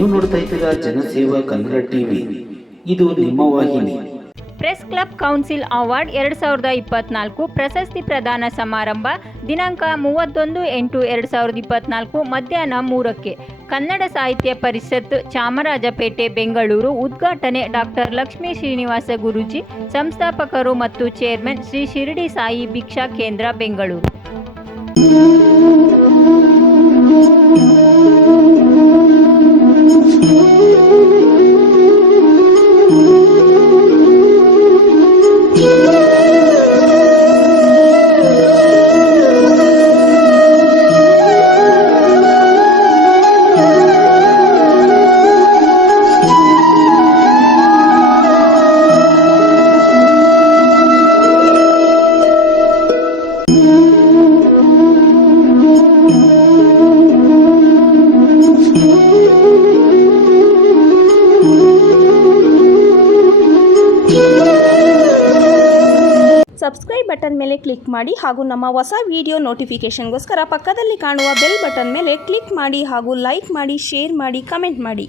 ನೀವು ನೋಡ್ತಾ ಇದ್ದೀರಾ ಜನಸೇವಾ ಕನ್ನಡ ಟಿವಿ, ಇದು ನಿಮ್ಮ ವಾಹಿನಿ. ಪ್ರೆಸ್ ಕ್ಲಬ್ ಕೌನ್ಸಿಲ್ ಅವಾರ್ಡ್ 2024 ಪ್ರಶಸ್ತಿ ಪ್ರದಾನ ಸಮಾರಂಭ ದಿನಾಂಕ 31/8/2024 ಮಧ್ಯಾಹ್ನ 3ಕ್ಕೆ ಕನ್ನಡ ಸಾಹಿತ್ಯ ಪರಿಷತ್ ಚಾಮರಾಜಪೇಟೆ ಬೆಂಗಳೂರು. ಉದ್ಘಾಟನೆ ಡಾಕ್ಟರ್ ಲಕ್ಷ್ಮೀ ಶ್ರೀನಿವಾಸ ಗುರೂಜಿ, ಸಂಸ್ಥಾಪಕರು ಮತ್ತು ಚೇರ್ಮನ್ ಶ್ರೀ ಶಿರಡಿ ಸಾಯಿ ಭಿಕ್ಷಾ ಕೇಂದ್ರ ಬೆಂಗಳೂರು. ಸಬ್ಸ್ಕ್ರೈಬ್ ಬಟನ್ ಮೇಲೆ ಕ್ಲಿಕ್ ಮಾಡಿ ಹಾಗೂ ನಮ್ಮ ಹೊಸ ವಿಡಿಯೋ ನೋಟಿಫಿಕೇಷನ್ಗೋಸ್ಕರ ಪಕ್ಕದಲ್ಲಿ ಕಾಣುವ ಬೆಲ್ ಬಟನ್ ಮೇಲೆ ಕ್ಲಿಕ್ ಮಾಡಿ ಹಾಗೂ ಲೈಕ್ ಮಾಡಿ, ಶೇರ್ ಮಾಡಿ, ಕಮೆಂಟ್ ಮಾಡಿ.